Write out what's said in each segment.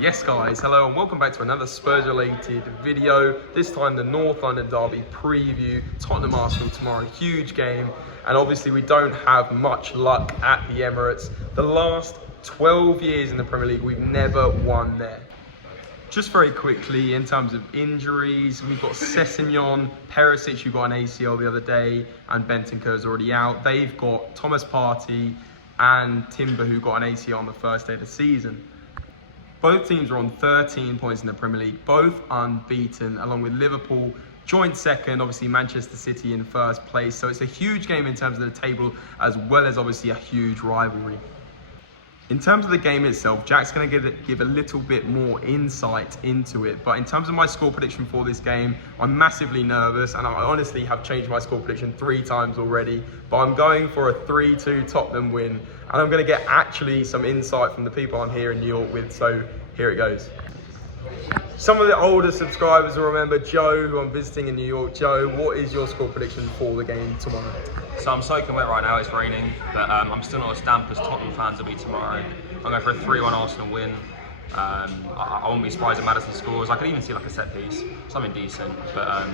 Yes guys, hello and welcome back to another Spurs related video. This time the North London derby preview, Tottenham Arsenal tomorrow, huge game. And obviously we don't have much luck at the Emirates. The last 12 years in the Premier League, we've never won there. Just very quickly, in terms of injuries, we've got Sessegnon, Perisic, who got an ACL the other day, and Bentancur's already out. They've got Thomas Partey and Timber, who got an ACL on the first day of the season. Both teams are on 13 points in the Premier League, both unbeaten, along with Liverpool joint second, obviously Manchester City in first place. So it's a huge game in terms of the table, as well as obviously a huge rivalry. In terms of the game itself, Jack's going to give a little bit more insight into it. But in terms of my score prediction for this game, I'm massively nervous, and I honestly have changed my score prediction 3 times already. But I'm going for a 3-2 Tottenham win, and I'm going to get actually some insight from the people I'm here in New York with. So here it goes. Some of the older subscribers will remember Joe, who I'm visiting in New York. Joe, what is your score prediction for the game tomorrow? So I'm soaking wet right now, it's raining, but I'm still not as damp as Tottenham fans will be tomorrow. I'm going for a 3-1 Arsenal win. I won't be surprised if Maddison scores. I could even see like a set piece, something decent. But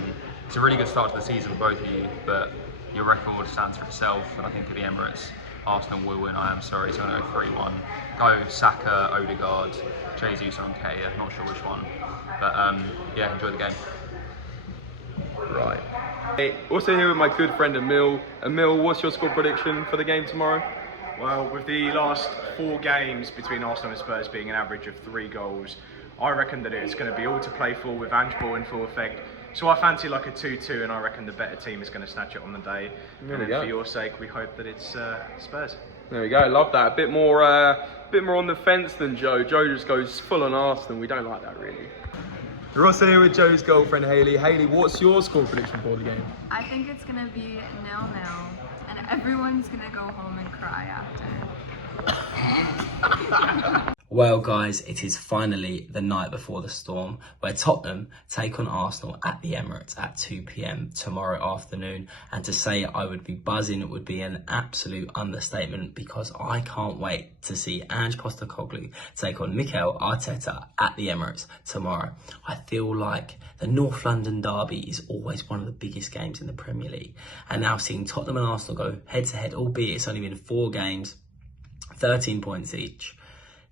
it's a really good start to the season for both of you, but your record stands for itself. And I think at the Emirates, Arsenal will win, I am sorry. So I'm going to go 3-1. Go Saka, Odegaard, Jesus on Nketiah, not sure which one. But yeah, enjoy the game. Right. Hey, also here with my good friend Emil. Emil, what's your score prediction for the game tomorrow? Well, with the last 4 games between Arsenal and Spurs being an average of 3 goals, I reckon that it's going to be all to play for with Ange ball in full effect. So I fancy like a 2-2, and I reckon the better team is going to snatch it on the day. There and we go. for your sake, we hope that it's Spurs. There we go, love that. A bit more on the fence than Joe. Joe just goes full on Arsenal. We don't like that really. We're also here with Joe's girlfriend Hayley. Hayley, what's your score prediction for the game? I think it's gonna be 0-0, and everyone's gonna go home and cry after. Well guys, it is finally the night before the storm, where Tottenham take on Arsenal at the Emirates at 2 p.m. tomorrow afternoon. And to say I would be buzzing would be an absolute understatement, because I can't wait to see Ange Postecoglou take on Mikel Arteta at the Emirates tomorrow. I feel like the North London derby is always one of the biggest games in the Premier League. And now seeing Tottenham and Arsenal go head to head, albeit it's only been 4 games, 13 points each,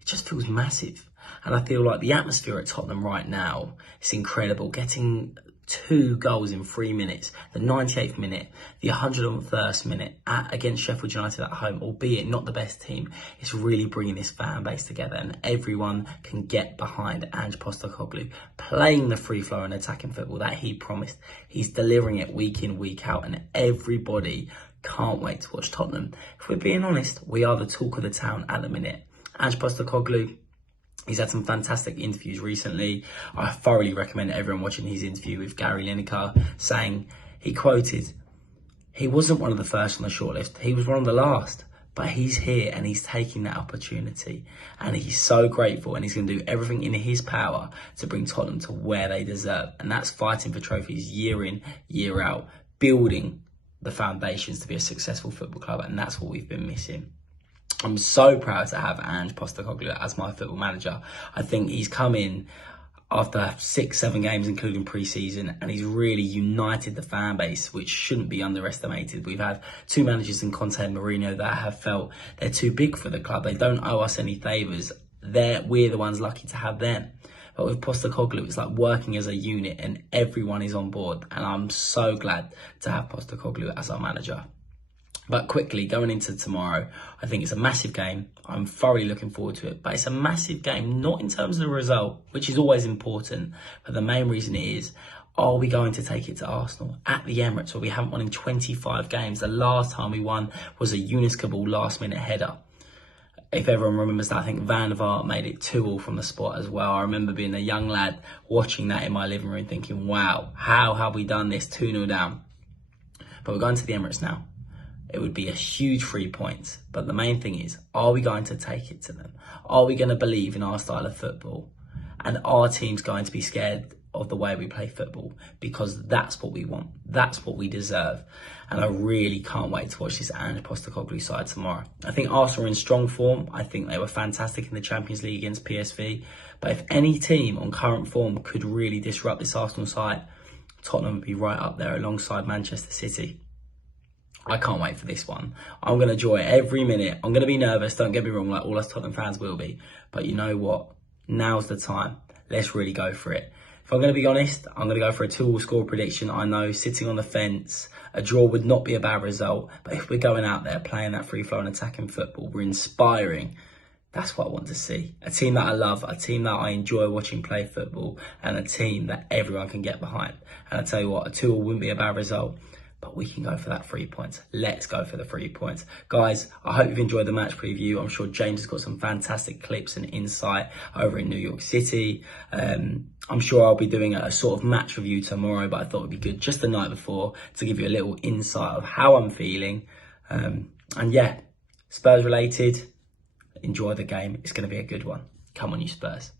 it just feels massive. And I feel like the atmosphere at Tottenham right now is incredible. Getting 2 goals in 3 minutes, the 98th minute, the 101st minute against Sheffield United at home, albeit not the best team, it's really bringing this fan base together, and everyone can get behind Ange Postecoglou playing the free flow and attacking football that he promised. He's delivering it week in, week out, and everybody can't wait to watch Tottenham. If we're being honest, we are the talk of the town at the minute. Ange Postecoglou, he's had some fantastic interviews recently. I thoroughly recommend everyone watching his interview with Gary Lineker, saying, he quoted, he wasn't one of the first on the shortlist, he was one of the last, but he's here and he's taking that opportunity, and he's so grateful, and he's going to do everything in his power to bring Tottenham to where they deserve, and that's fighting for trophies year in, year out, building the foundations to be a successful football club, and that's what we've been missing. I'm so proud to have Ange Postecoglou as my football manager. I think he's come in after 6-7 games, including pre-season, and he's really united the fan base, which shouldn't be underestimated. We've had 2 managers in Conte and Mourinho that have felt they're too big for the club. They don't owe us any favours. We're the ones lucky to have them. But with Postecoglou, it's like working as a unit, and everyone is on board. And I'm so glad to have Postecoglou as our manager. But quickly, going into tomorrow, I think it's a massive game. I'm thoroughly looking forward to it. But it's a massive game, not in terms of the result, which is always important. But the main reason is, are we going to take it to Arsenal at the Emirates, where we haven't won in 25 games? The last time we won was a Yunus Kabul last-minute header. If everyone remembers that, I think Van der Vaart made it 2-2 from the spot as well. I remember being a young lad watching that in my living room thinking, wow, how have we done this 2-0 down? But we're going to the Emirates now. It would be a huge 3 points. But the main thing is, are we going to take it to them? Are we going to believe in our style of football? And our team's going to be scared of the way we play football, because that's what we want. That's what we deserve. And I really can't wait to watch this Ange Postecoglou side tomorrow. I think Arsenal are in strong form. I think they were fantastic in the Champions League against PSV. But if any team on current form could really disrupt this Arsenal side, Tottenham would be right up there alongside Manchester City. I can't wait for this one. I'm going to enjoy every minute. I'm going to be nervous, don't get me wrong, like all us Tottenham fans will be. But you know what? Now's the time. Let's really go for it. If I'm going to be honest, I'm going to go for a 2-2 score prediction. I know, sitting on the fence, a draw would not be a bad result. But if we're going out there playing that free-flow and attacking football, we're inspiring. That's what I want to see. A team that I love, a team that I enjoy watching play football, and a team that everyone can get behind. And I tell you what, a 2-2 wouldn't be a bad result. But we can go for that 3 points. Let's go for the 3 points. Guys, I hope you've enjoyed the match preview. I'm sure James has got some fantastic clips and insight over in New York City. I'm sure I'll be doing a sort of match review tomorrow, but I thought it'd be good just the night before to give you a little insight of how I'm feeling. And yeah, Spurs related. Enjoy the game. It's going to be a good one. Come on, you Spurs.